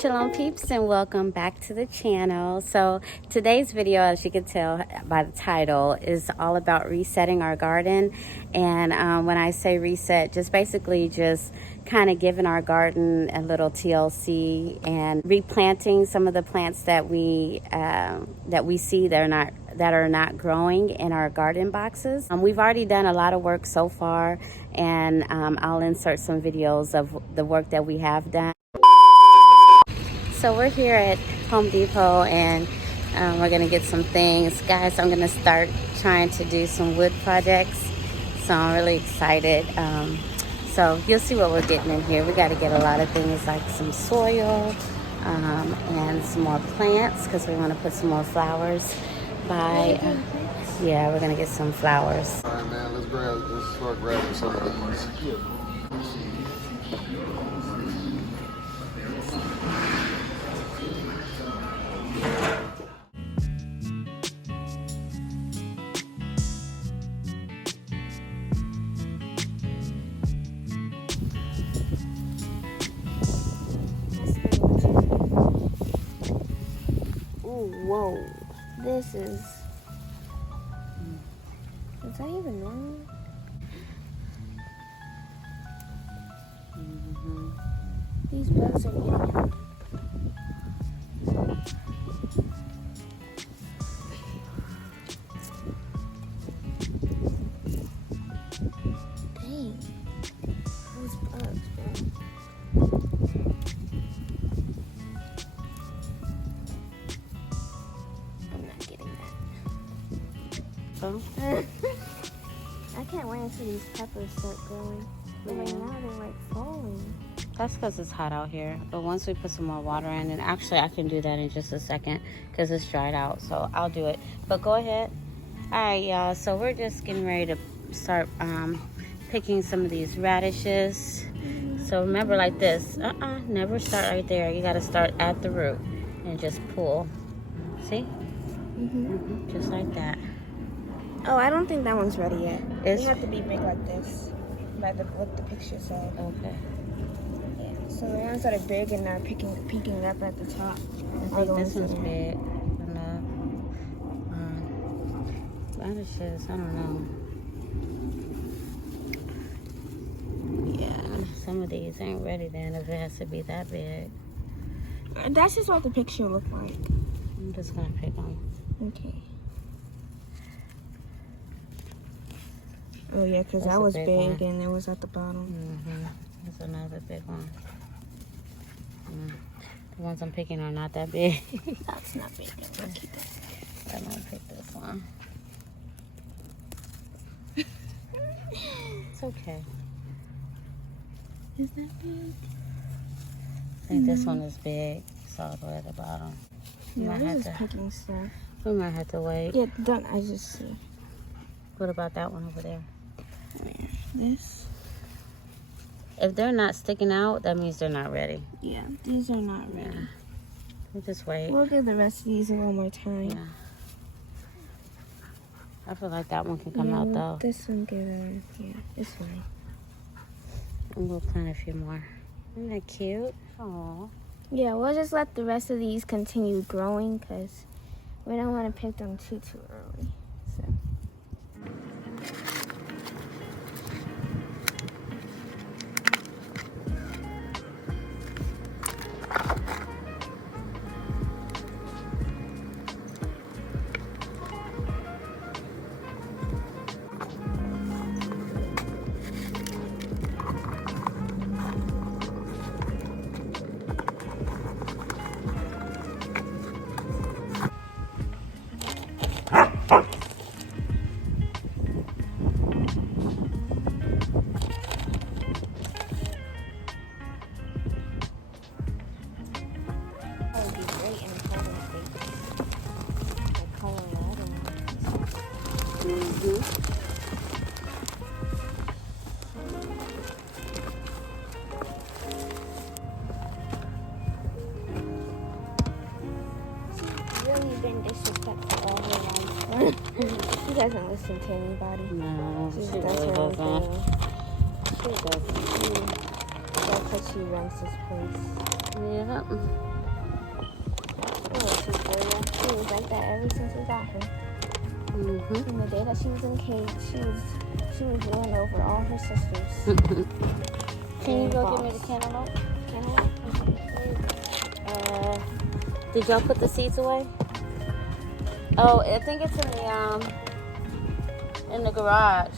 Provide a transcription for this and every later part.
Shalom peeps, and welcome back to the channel. So today's video, as you can tell by the title, is all about resetting our garden. And when I say reset, just basically just kind of giving our garden a little TLC and replanting some of the plants that we see that are not growing in our garden boxes. We've already done a lot of work so far, and I'll insert some videos of the work that we have done. So we're here at Home Depot, and we're gonna get some things. Guys, I'm gonna start trying to do some wood projects, so I'm really excited. So you'll see what we're getting in here. We gotta get a lot of things like some soil and some more plants, because we wanna put some more flowers by, yeah, we're gonna get some flowers. All right, man, let's start grabbing some of these. Whoa, this is that even normal? These bugs are getting out. Dang, those bugs, bro. I can't wait until these peppers start growing. But right now they're like falling. That's because it's hot out here. But once we put some more water in, and actually I can do that in just a second because it's dried out. So I'll do it. But go ahead. All right, y'all. So we're just getting ready to start picking some of these radishes. So remember, like this. Never start right there. You got to start at the root and just pull. See? Just like that. Oh, I don't think that one's ready yet. It's... They have to be big like this, by what the picture said. Okay. Yeah. So the ones that are big and are peeking up at the top. I think this one's big enough. Radishes, I don't know. Yeah, some of these ain't ready then if it has to be that big. That's just what the picture looked like. I'm just gonna pick them. Okay. Oh yeah, because that was big and it was at the bottom. There's another big one. The ones I'm picking are not that big. That's not big. I'll keep that. I'm gonna pick this one. It's okay. Is that big? I think this one is big. It's all the way at the bottom. Yeah, this is picking stuff. We might have to wait. Yeah, don't. I just see. What about that one over there? Where? This? If they're not sticking out, that means they're not ready. Yeah, these are not ready. Yeah. We'll just wait. We'll give the rest of these a little more time. Yeah. I feel like that one can come out though. This one can yeah, it's fine. And we'll plant a few more. Isn't that cute? Aww. Yeah, we'll just let the rest of these continue growing because we don't want to pick them too early. So. Really been disrespectful all her life. She doesn't listen to anybody. No, She she does really her own doesn't. thing. That's because she runs this place. Yeah. Oh, she's good. She was like that ever since we got her. Mm-hmm. From the day that she was in cage, she was running over all her sisters. Can you go get me the cantaloupe? Did y'all put the seeds away? Oh, I think it's in the garage.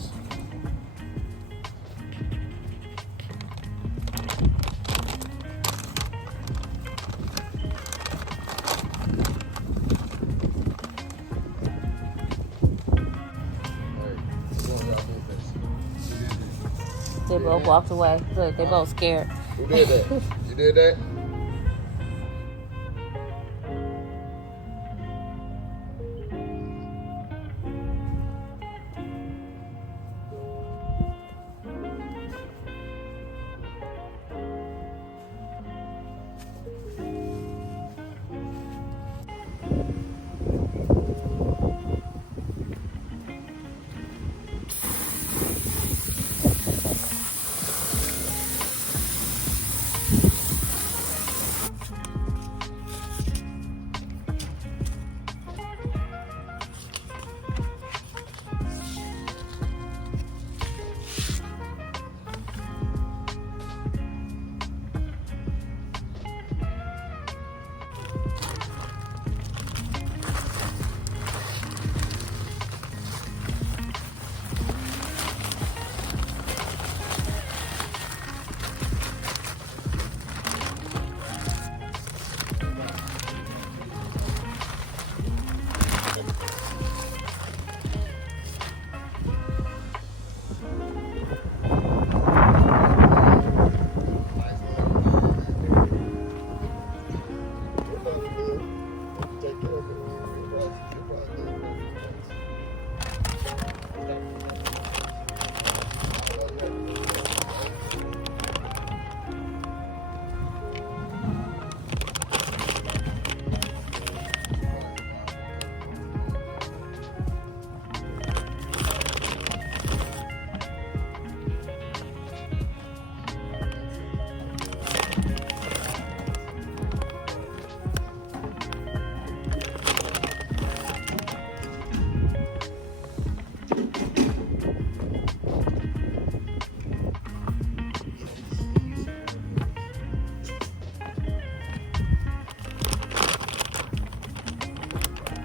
They both walked away. Look, they both scared. Who did that? You did that?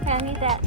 I need that.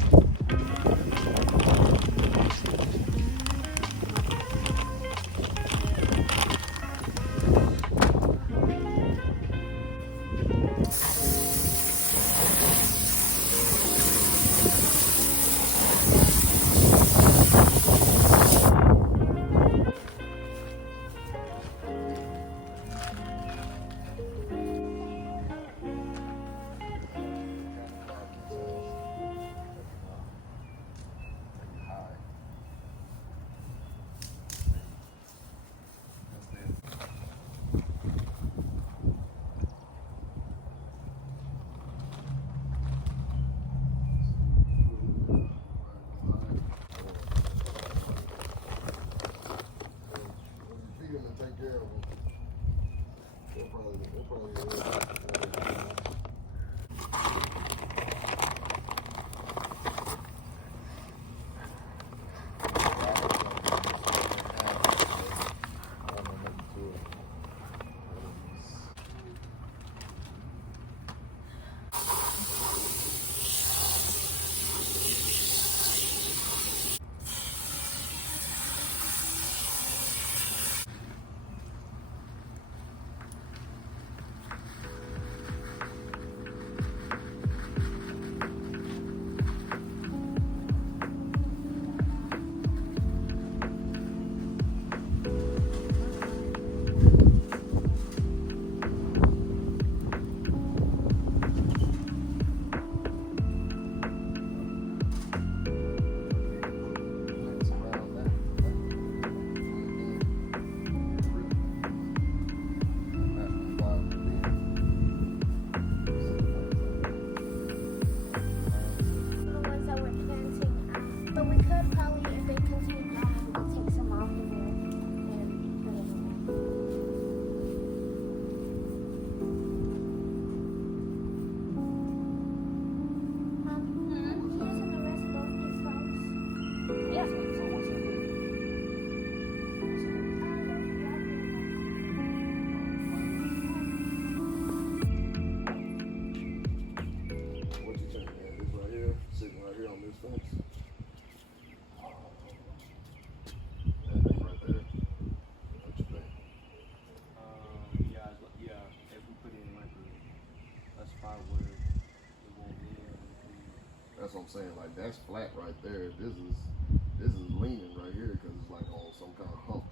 I'm saying. Like that's flat right there. This is leaning right here because it's like on some kind of hump.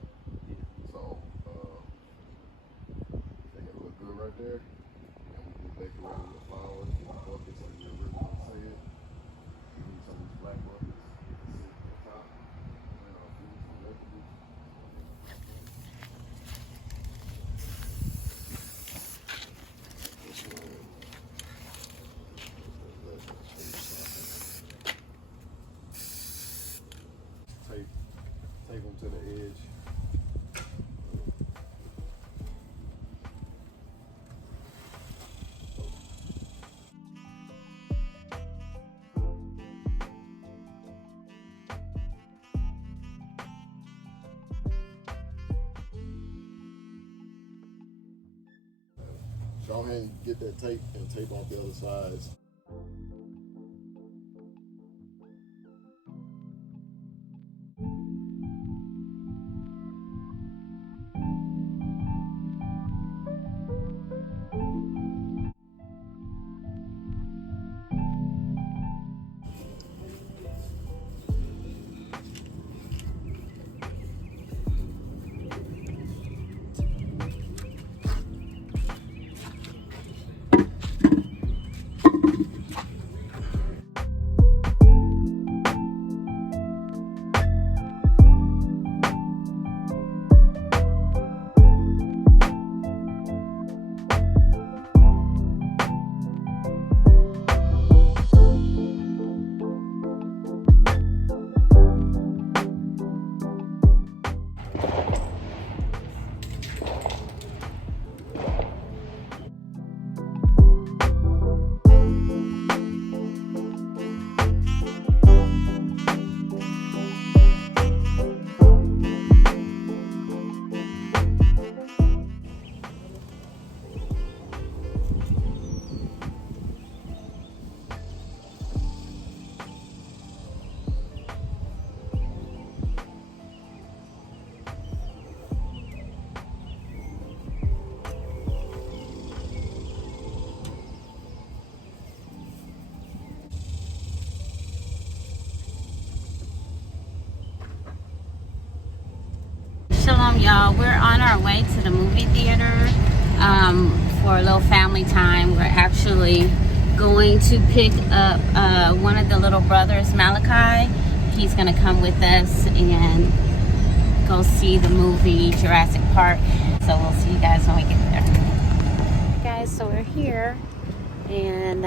So think it look good right there. And we can decorate it with flowers and buckets like the original said. We need some of these black buckets to sit on top. Tape them to the edge. Go ahead and get that tape and tape off the other sides. Shalom, y'all. We're on our way to the movie theater for a little family time. We're actually going to pick up one of the little brothers, Malachi. He's going to come with us and go see the movie Jurassic Park. So we'll see you guys when we get there. Guys, so we're here and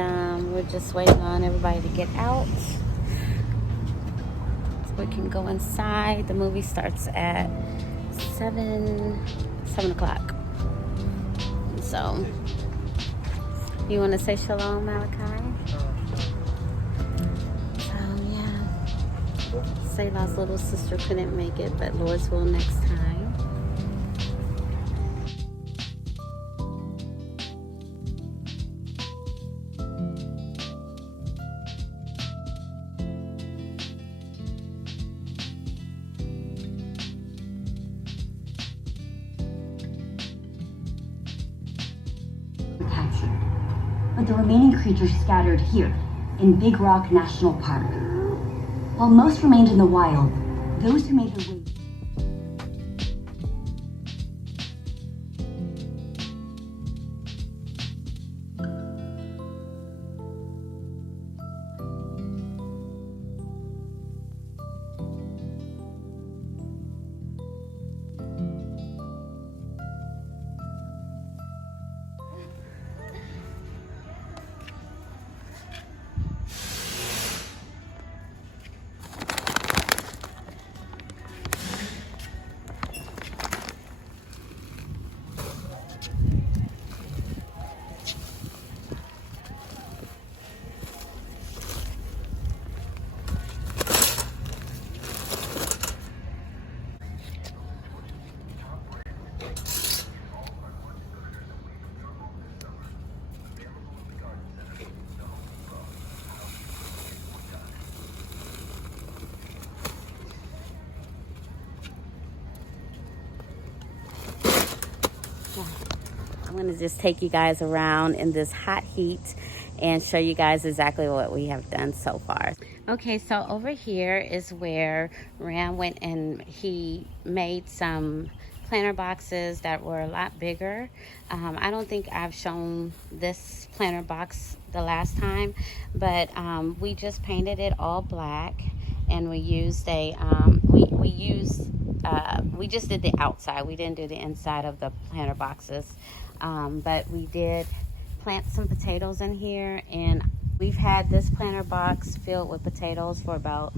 we're just waiting on everybody to get out. So we can go inside. The movie starts at 7 o'clock. So you want to say shalom, Malachi? Yeah, Selah's little sister couldn't make it, but Lord's will next time. Captured, but the remaining creatures scattered here in Big Rock National Park. While most remained in the wild, those who made their way I'm gonna just take you guys around in this hot heat and show you guys exactly what we have done so far. Okay, so over here is where Ram went and he made some planter boxes that were a lot bigger. I don't think I've shown this planter box the last time, but we just painted it all black, and we used a we just did the outside. We didn't do the inside of the planter boxes, but we did plant some potatoes in here, and we've had this planter box filled with potatoes for about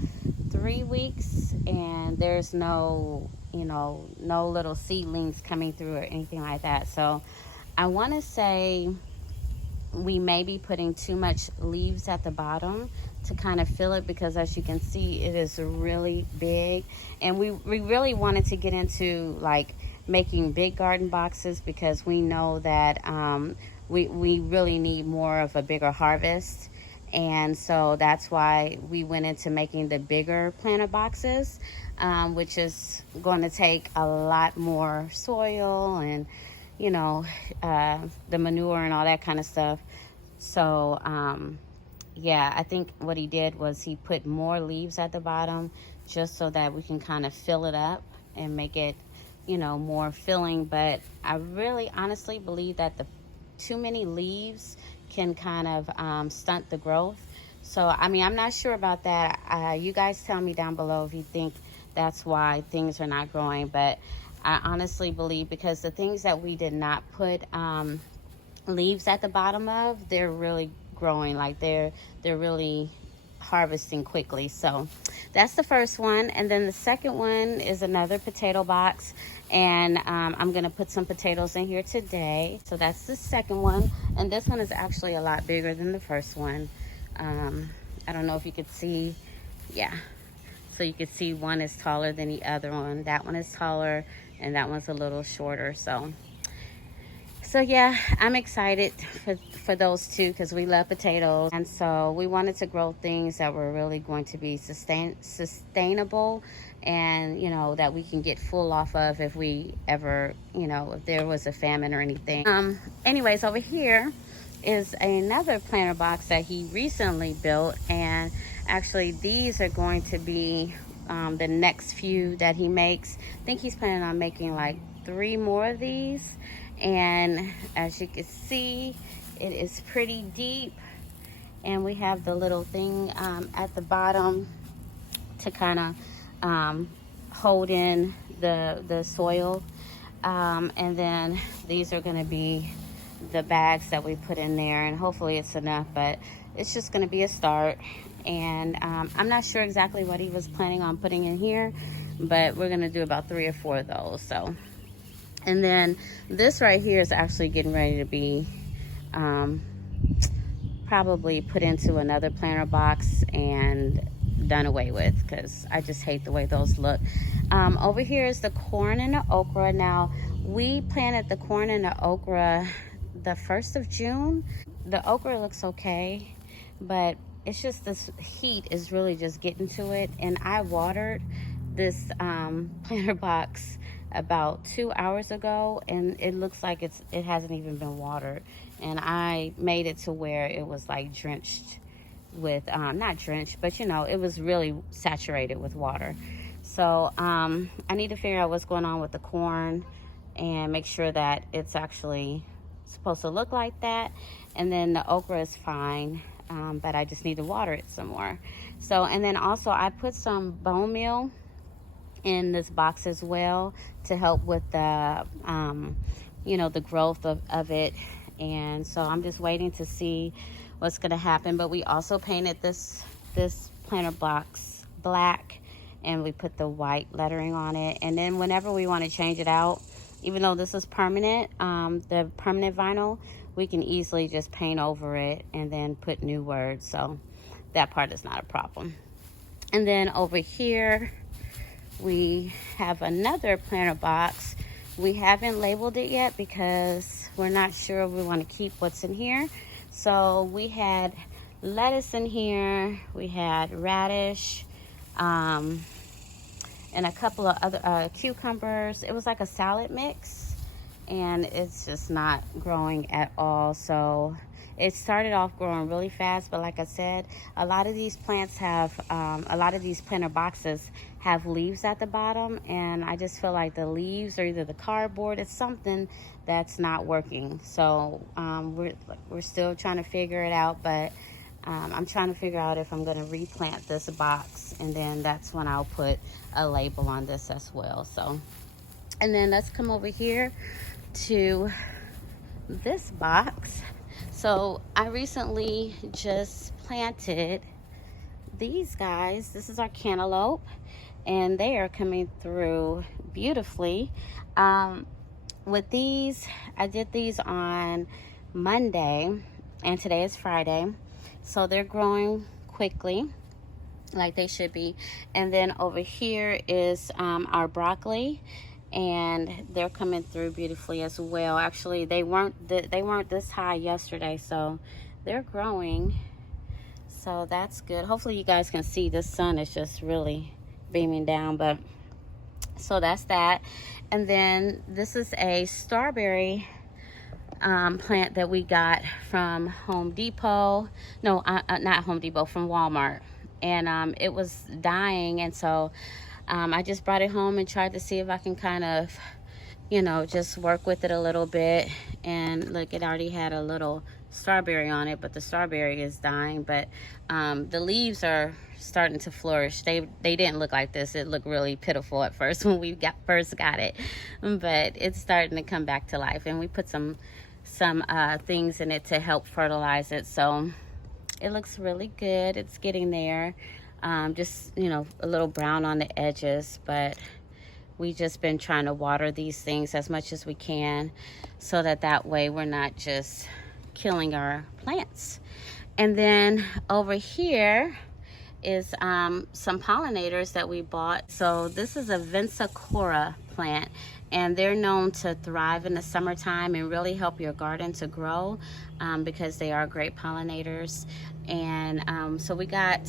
3 weeks, and there's no, no little seedlings coming through or anything like that. So I want to say we may be putting too much leaves at the bottom to kind of fill it, because as you can see, it is really big, and we really wanted to get into like making big garden boxes, because we know that we really need more of a bigger harvest. And so that's why we went into making the bigger planter boxes, which is going to take a lot more soil and, the manure and all that kind of stuff. So, yeah, I think what he did was he put more leaves at the bottom just so that we can kind of fill it up and make it, more filling. But I really honestly believe that the too many leaves can kind of stunt the growth. So, I mean, I'm not sure about that. You guys tell me down below if you think that's why things are not growing. But I honestly believe, because the things that we did not put leaves at the bottom of, they're really growing. Like they're really harvesting quickly. So that's the first one. And then the second one is another potato box, and I'm gonna put some potatoes in here today. So that's the second one, and this one is actually a lot bigger than the first one. I don't know if you could see. Yeah, so you can see one is taller than the other one. That one is taller and that one's a little shorter. So yeah, I'm excited for those two, because we love potatoes. And so we wanted to grow things that were really going to be sustainable, and, that we can get full off of if we ever, if there was a famine or anything. Anyways, over here is another planter box that he recently built, and actually these are going to be the next few that he makes. I think he's planning on making like 3 more of these. And as you can see, it is pretty deep, and we have the little thing at the bottom to kind of hold in the soil, and then these are going to be the bags that we put in there, and hopefully it's enough, but it's just going to be a start. And I'm not sure exactly what he was planning on putting in here, but we're going to do about 3 or 4 of those. So, and then this right here is actually getting ready to be probably put into another planter box and done away with, because I just hate the way those look. Over here is the corn and the okra. Now, we planted the corn and the okra the 1st of June. The okra looks okay, but it's just this heat is really just getting to it. And I watered this planter box about 2 hours ago, and it looks like it hasn't even been watered. And I made it to where it was like drenched with not drenched, but it was really saturated with water. So I need to figure out what's going on with the corn and make sure that it's actually supposed to look like that. And then the okra is fine, but I just need to water it some more. So, and then also I put some bone meal in this box as well to help with the the growth of it. And so I'm just waiting to see what's going to happen. But we also painted this planter box black, and we put the white lettering on it. And then whenever we want to change it out, even though this is permanent, the permanent vinyl, we can easily just paint over it and then put new words. So that part is not a problem. And then over here we have another planter box. We haven't labeled it yet because we're not sure if we want to keep what's in here. So we had lettuce in here, we had radish, and a couple of other cucumbers. It was like a salad mix, and it's just not growing at all. So it started off growing really fast, but like I said, a lot of these plants have, a lot of these planter boxes have leaves at the bottom, and I just feel like the leaves or either the cardboard, it's something that's not working. So we're still trying to figure it out, but I'm trying to figure out if I'm going to replant this box, and then that's when I'll put a label on this as well. So, and then let's come over here to this box. So I recently just planted these guys. This is our cantaloupe, and they are coming through beautifully. With these, I did these on Monday, and today is Friday, so they're growing quickly like they should be. And then over here is our broccoli, and they're coming through beautifully as well. Actually, they weren't this high yesterday, so they're growing, so that's good. Hopefully you guys can see the sun is just really beaming down, but so that's that. And then this is a strawberry plant that we got from Home Depot. No, not Home Depot, from Walmart. And it was dying, and so I just brought it home and tried to see if I can kind of, you know, just work with it a little bit. And look, it already had a little strawberry on it, but the strawberry is dying. But the leaves are starting to flourish. They didn't look like this. It looked really pitiful at first when we first got it, but it's starting to come back to life. And we put some things in it to help fertilize it, so it looks really good. It's getting there. Just, you know, a little brown on the edges, but we just been trying to water these things as much as we can, so that way we're not just killing our plants. And then over here is some pollinators that we bought. So this is a Vincicora plant, and they're known to thrive in the summertime and really help your garden to grow, because they are great pollinators. And so we got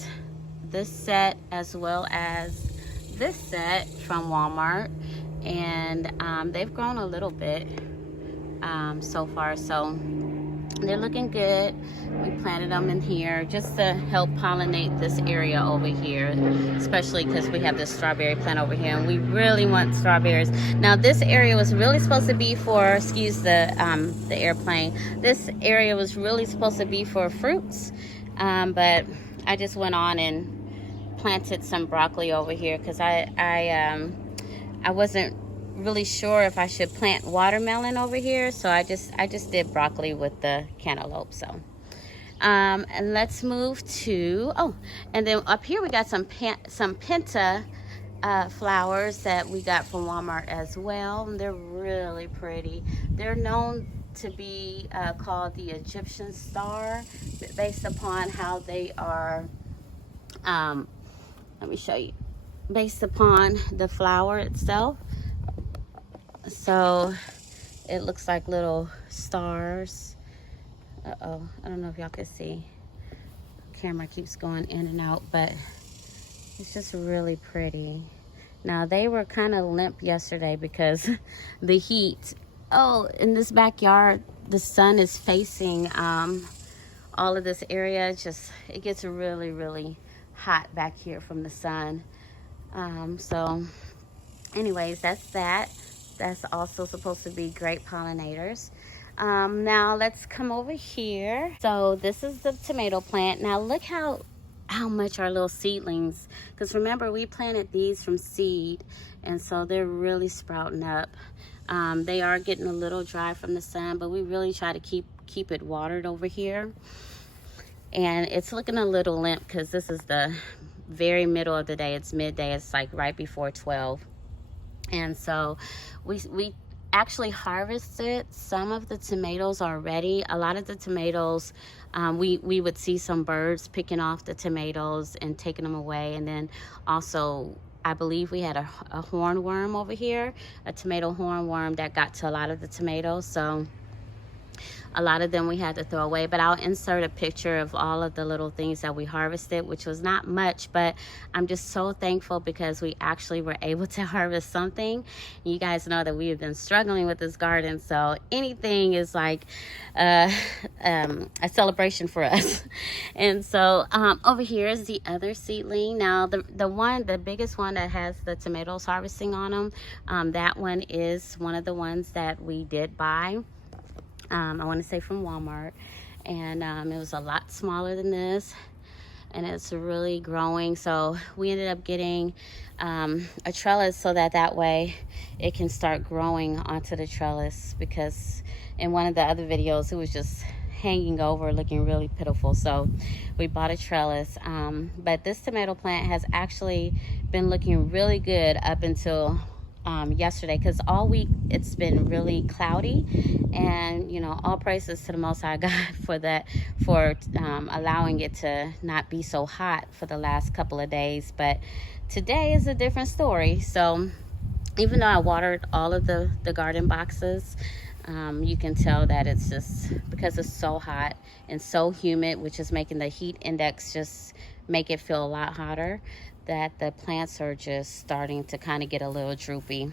this set as well as this set from Walmart, and they've grown a little bit so far, so they're looking good. We planted them in here just to help pollinate this area over here, especially because we have this strawberry plant over here, and we really want strawberries. Now this area was really supposed to be for, excuse the airplane, this area was really supposed to be for fruits, but I just went on and planted some broccoli over here because I wasn't really sure if I should plant watermelon over here, so I just did broccoli with the cantaloupe. So and let's move to, oh, and then up here we got some penta flowers that we got from Walmart as well. They're really pretty. They're known to be called the Egyptian star, based upon how they are, let me show you, based upon the flower itself. So it looks like little stars. Uh-oh, I don't know if y'all can see. Camera keeps going in and out, but it's just really pretty. Now they were kind of limp yesterday because the heat. Oh, in this backyard, the sun is facing all of this area. It gets really, really hot back here from the sun. So anyways, that's that. That's also supposed to be great pollinators. Now let's come over here. So this is the tomato plant. Now look how much our little seedlings, because remember we planted these from seed, and so they're really sprouting up. They are getting a little dry from the sun, but we really try to keep it watered over here. And it's looking a little limp because this is the very middle of the day. It's midday. It's like right before 12. And so we actually harvested some of the tomatoes already. A lot of the tomatoes, we would see some birds picking off the tomatoes and taking them away. And then also, I believe we had a hornworm over here, a tomato hornworm that got to a lot of the tomatoes. So A lot of them we had to throw away, but I'll insert a picture of all of the little things that we harvested, which was not much, but I'm just so thankful because we actually were able to harvest something. You guys know that we have been struggling with this garden, so anything is like a celebration for us. And so over here is the other seedling. Now the biggest one that has the tomatoes harvesting on them, that one is one of the ones that we did buy. I want to say from Walmart, and it was a lot smaller than this, and it's really growing. So we ended up getting a trellis so that way it can start growing onto the trellis, because in one of the other videos it was just hanging over looking really pitiful. So we bought a trellis, but this tomato plant has actually been looking really good up until yesterday, because all week it's been really cloudy, and you know, all praises to the Most High God for that, for allowing it to not be so hot for the last couple of days. But today is a different story. So even though I watered all of the garden boxes, you can tell that it's just because it's so hot and so humid, which is making the heat index just make it feel a lot hotter, that the plants are just starting to kind of get a little droopy.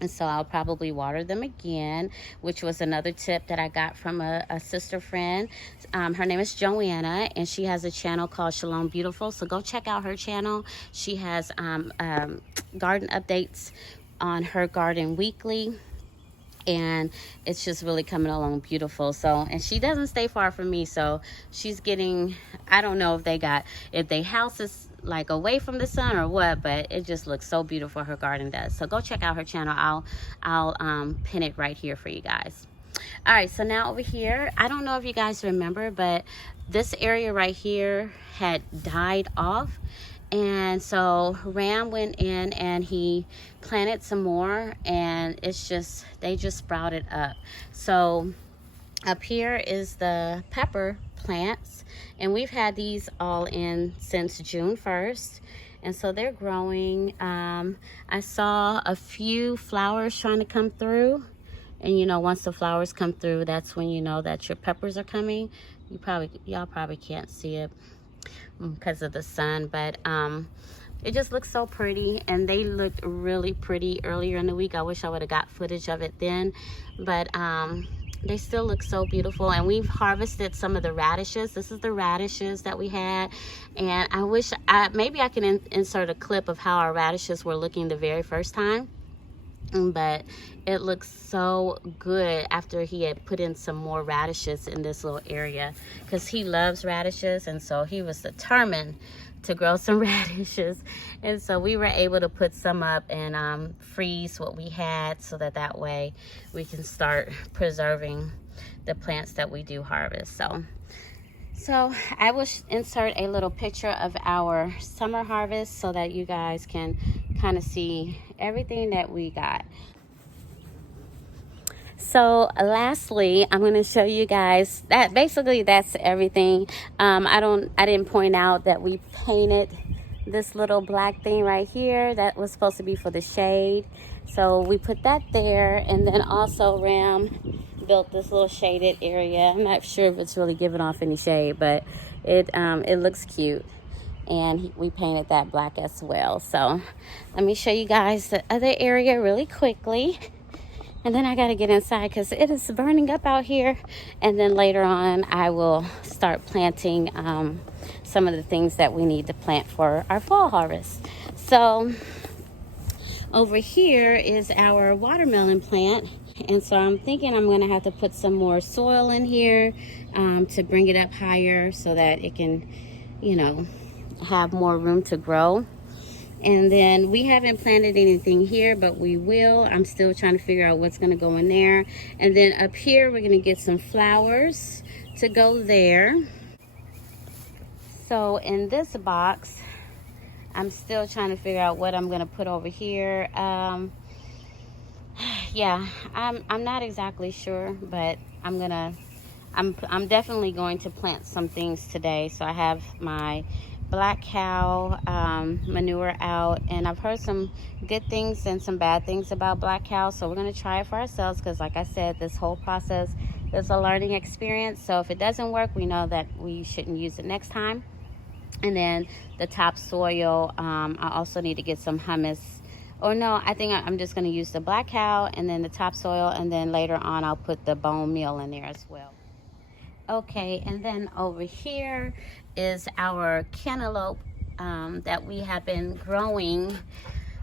And so I'll probably water them again, which was another tip that I got from a sister friend. Her name is Joanna, and she has a channel called Shalom Beautiful. So go check out her channel. She has garden updates on her garden weekly, and it's just really coming along beautiful. So, and she doesn't stay far from me, so she's getting, I don't know if they house is like away from the sun or what, but it just looks so beautiful, her garden does. So go check out her channel. I'll pin it right here for you guys. All right, so now over here, I don't know if you guys remember, but this area right here had died off, and so Ram went in and he planted some more, and they just sprouted up. So up here is the pepper plants, and we've had these all in since June 1st, and so they're growing. I saw a few flowers trying to come through, and you know, once the flowers come through, that's when you know that your peppers are coming. Y'all probably can't see it because of the sun, but it just looks so pretty, and they looked really pretty earlier in the week. I wish I would have got footage of it then, but they still look so beautiful. And we've harvested some of the radishes. This is the radishes that we had, and I wish maybe I can insert a clip of how our radishes were looking the very first time. But it looks so good after he had put in some more radishes in this little area, because he loves radishes, and so he was determined to grow some radishes. And so we were able to put some up and freeze what we had, so that way we can start preserving the plants that we do harvest. So I will insert a little picture of our summer harvest so that you guys can kind of see everything that we got. So lastly, I'm going to show you guys that basically that's everything. I didn't point out that we painted this little black thing right here that was supposed to be for the shade. So we put that there, and then also Ram built this little shaded area. I'm not sure if it's really giving off any shade, but it looks cute. And we painted that black as well. So let me show you guys the other area really quickly, and then I got to get inside because it is burning up out here. And then later on I will start planting some of the things that we need to plant for our fall harvest. So over here is our watermelon plant, and so I'm thinking I'm going to have to put some more soil in here to bring it up higher so that it can, you know, have more room to grow. And then we haven't planted anything here, but we will. I'm still trying to figure out what's going to go in there. And then up here we're going to get some flowers to go there. So in this box, I'm still trying to figure out what I'm going to put over here. Yeah, I'm not exactly sure, but I'm definitely going to plant some things today. So I have my black cow manure out, and I've heard some good things and some bad things about black cow, so we're going to try it for ourselves, because like I said, this whole process is a learning experience. So if it doesn't work, we know that we shouldn't use it next time. And then the topsoil, I also need to get some humus. Or no, I think I'm just going to use the black cow and then the topsoil, and then later on I'll put the bone meal in there as well. Okay, and then over here is our cantaloupe that we have been growing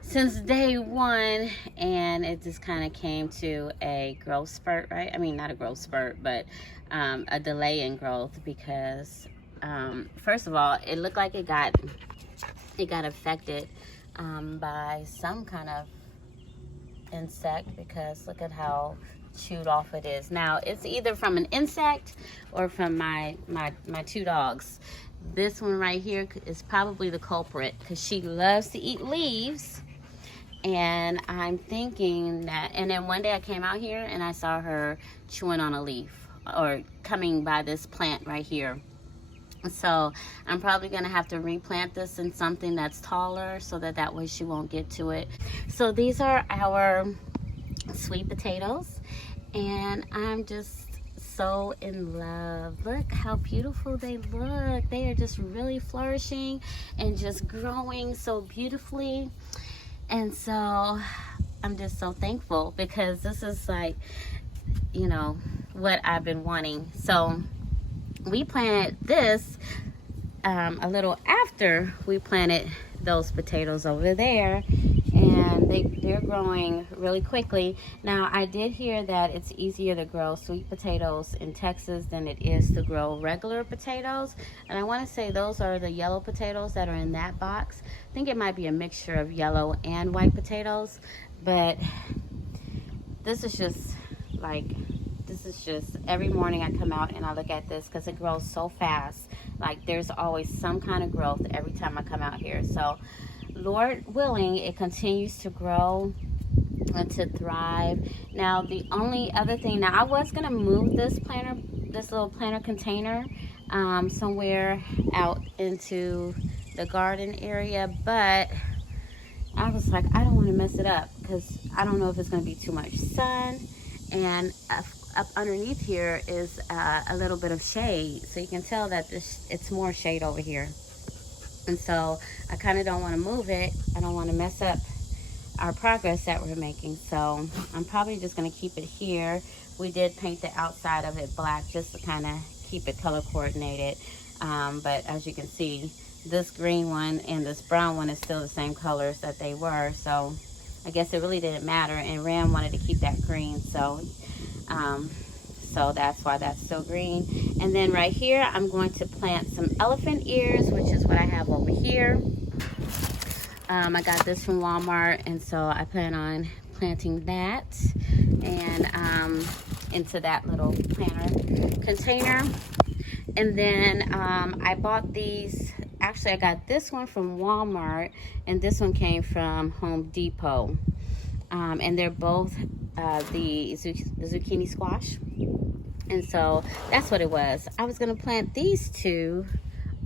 since day one, and it just kind of came to a growth spurt, right? I mean, not a growth spurt, but a delay in growth, because first of all, it looked like it got affected by some kind of insect, because look at how chewed off it is. Now it's either from an insect or from my two dogs. This one right here is probably the culprit, because she loves to eat leaves, and I'm thinking that, and then one day I came out here and I saw her chewing on a leaf, or coming by this plant right here. So I'm probably gonna have to replant this in something that's taller, so that way she won't get to it. So these are our sweet potatoes, and I'm just so in love. Look how beautiful they look. They are just really flourishing and just growing so beautifully. And so I'm just so thankful, because this is like, you know, what I've been wanting. So we planted this a little after we planted those potatoes over there, and they're growing really quickly. Now I did hear that it's easier to grow sweet potatoes in Texas than it is to grow regular potatoes, and I want to say those are the yellow potatoes that are in that box. I think it might be a mixture of yellow and white potatoes, but this is just every morning I come out and I look at this, because it grows so fast. Like, there's always some kind of growth every time I come out here. So Lord willing, it continues to grow and to thrive. Now the only other thing, now I was gonna move this little planter container somewhere out into the garden area, but I was like, I don't want to mess it up, because I don't know if it's going to be too much sun, and up underneath here is a little bit of shade, so you can tell that it's more shade over here. And so I kind of don't want to move it. I don't want to mess up our progress that we're making, so I'm probably just going to keep it here. We did paint the outside of it black just to kind of keep it color coordinated, but as you can see, this green one and this brown one is still the same colors that they were, so I guess it really didn't matter. And Ram wanted to keep that green, so that's why that's still green. And then right here I'm going to plant some elephant ears, which is what I have over here. I got this from Walmart, and so I plan on planting that and into that little planter container. And then I bought these, actually I got this one from Walmart, and this one came from Home Depot, and they're both the zucchini squash. And so that's what it was. I was gonna plant these two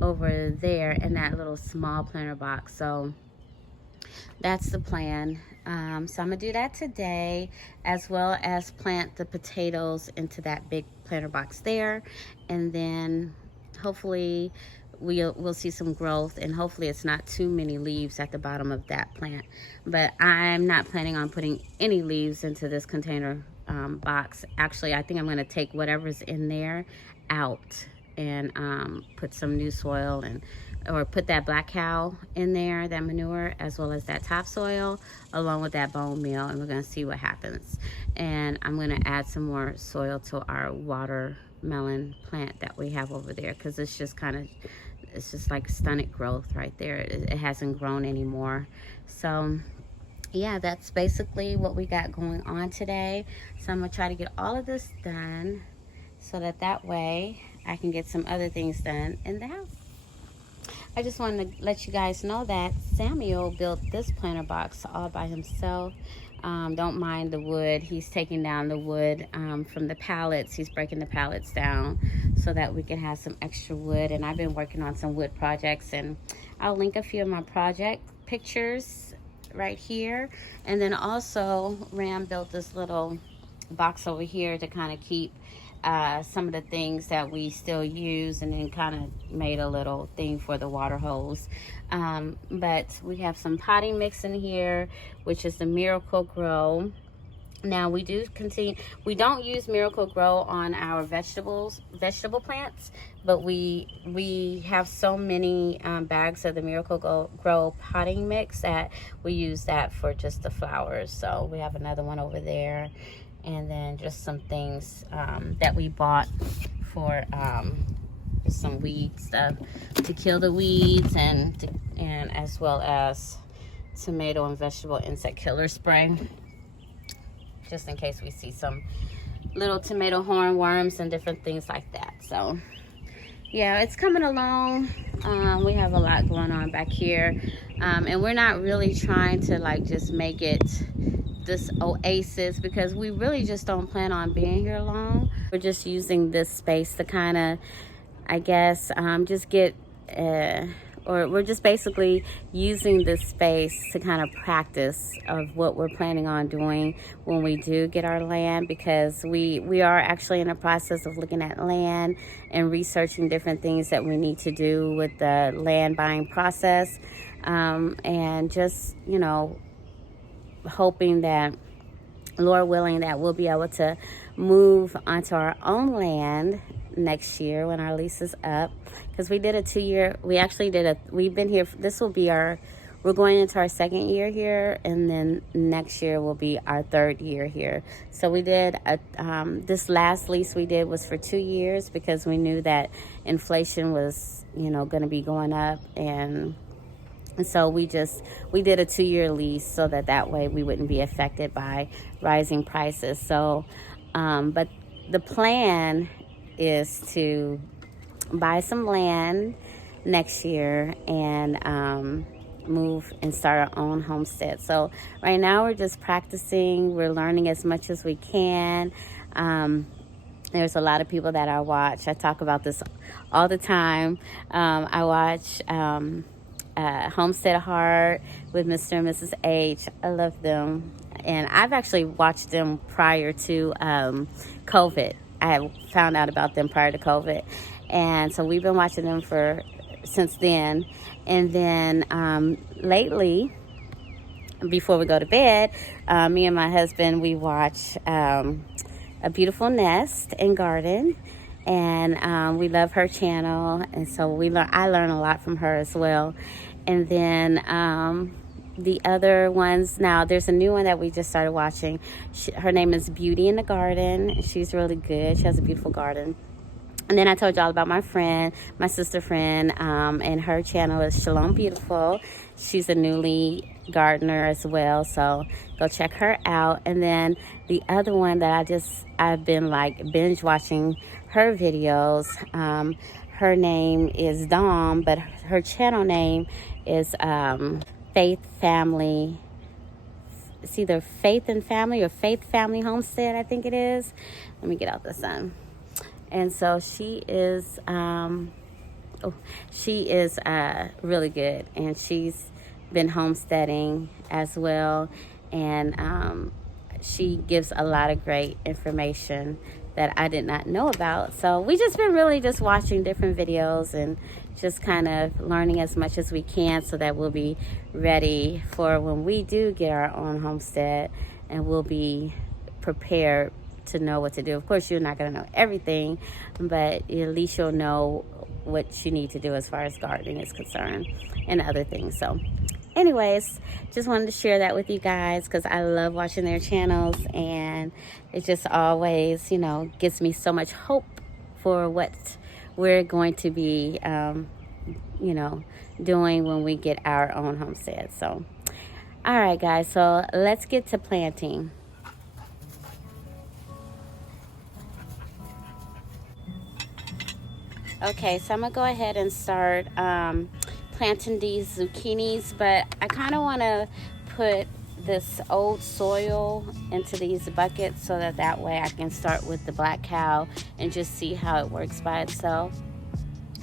over there in that little small planter box, so that's the plan. So I'm gonna do that today, as well as plant the potatoes into that big planter box there, and then hopefully we'll see some growth, and hopefully it's not too many leaves at the bottom of that plant. But I'm not planning on putting any leaves into this container box. Actually, I think I'm going to take whatever's in there out and put some new soil, or put that black cow in there, that manure, as well as that topsoil, along with that bone meal, and we're going to see what happens. And I'm going to add some more soil to our watermelon plant that we have over there, because it's just like stunted growth right there. It hasn't grown anymore. So yeah, that's basically what we got going on today. So I'm gonna try to get all of this done, so that way I can get some other things done in the house. I just wanted to let you guys know that Samuel built this planter box all by himself. Don't mind the wood. He's taking down the wood from the pallets. He's breaking the pallets down so that we can have some extra wood. And I've been working on some wood projects, and I'll link a few of my project pictures right here. And then also Ram built this little box over here to kind of keep some of the things that we still use, and then kind of made a little thing for the water hose. But we have some potting mix in here, which is the Miracle Grow. Now we don't use Miracle Grow on our vegetable plants, but we have so many bags of the Miracle Grow potting mix that we use that for just the flowers. So we have another one over there, and then just some things that we bought for just some weed stuff to kill the weeds, and as well as tomato and vegetable insect killer spray, just in case we see some little tomato hornworms and different things like that. So yeah, it's coming along. We have a lot going on back here, and we're not really trying to like just make it this oasis, because we really just don't plan on being here long. We're just using this space to kind of, I guess, just get or we're just basically using this space to kind of practice of what we're planning on doing when we do get our land, because we are actually in the process of looking at land and researching different things that we need to do with the land buying process, and just, you know, hoping that, Lord willing, that we'll be able to move onto our own land next year when our lease is up, because we did a 2-year, we've been here, we're going into our 2nd year here, and then next year will be our 3rd year here. So we did this last lease we did was for 2 years, because we knew that inflation was, you know, going to be going up, and so we did a 2-year lease so that way we wouldn't be affected by rising prices. So but the plan is to buy some land next year and move and start our own homestead. So right now we're just practicing, we're learning as much as we can. There's a lot of people that I watch. I talk about this all the time. I watch Homestead Heart with Mr. and Mrs. H. I love them, and I've actually watched them prior to COVID. I had found out about them prior to COVID, and so we've been watching them since then. And then lately, before we go to bed, me and my husband, we watch A Beautiful Nest and Garden, and we love her channel, and so I learn a lot from her as well. And then the other ones, now there's a new one that we just started watching. Her name is Beauty in the Garden. She's really good. She has a beautiful garden. And then I told y'all about my sister friend, and her channel is Shalom Beautiful. She's a newly gardener as well, so go check her out. And then the other one that I've been like binge watching her videos. Her name is Dom, but her channel name is Faith Family. It's either Faith and Family or Faith Family Homestead, I think it is. Let me get out the sun. And so she is really good, and she's been homesteading as well, and she gives a lot of great information that I did not know about. So we just been really just watching different videos and just kind of learning as much as we can, so that we'll be ready for when we do get our own homestead, and we'll be prepared to know what to do. Of course, you're not going to know everything, but at least you'll know what you need to do as far as gardening is concerned and other things. So anyways, just wanted to share that with you guys, because I love watching their channels, and it just always, you know, gives me so much hope for what we're going to be, you know, doing when we get our own homestead. So, all right, guys, so let's get to planting. Okay, so I'm gonna go ahead and start planting these zucchinis, but I kind of want to put this old soil into these buckets so that way I can start with the black cow and just see how it works by itself.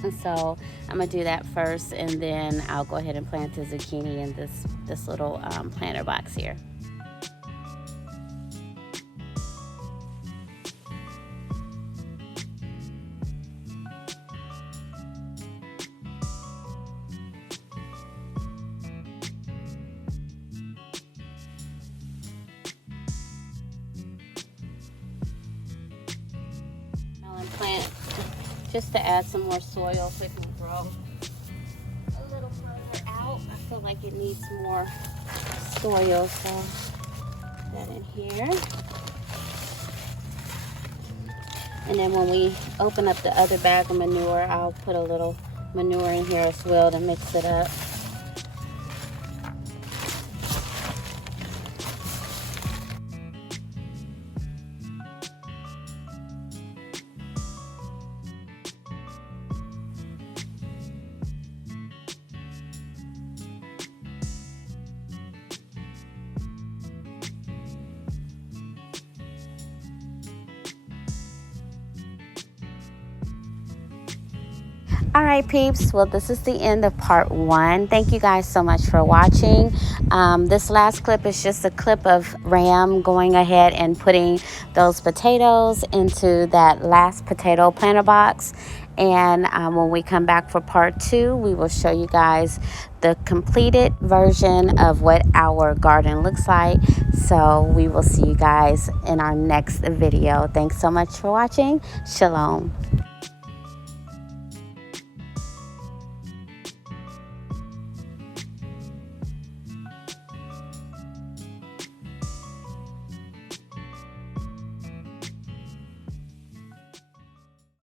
And so I'm gonna do that first, and then I'll go ahead and plant the zucchini in this little planter box here. Plant just to add some more soil so it can grow a little further out. I feel like it needs more soil, so put that in here. And then when we open up the other bag of manure, I'll put a little manure in here as well to mix it up. All right, peeps. Well, this is the end of part 1. Thank you guys so much for watching. This last clip is just a clip of Ram going ahead and putting those potatoes into that last potato planter box. And when we come back for part 2, we will show you guys the completed version of what our garden looks like. So we will see you guys in our next video. Thanks so much for watching. Shalom.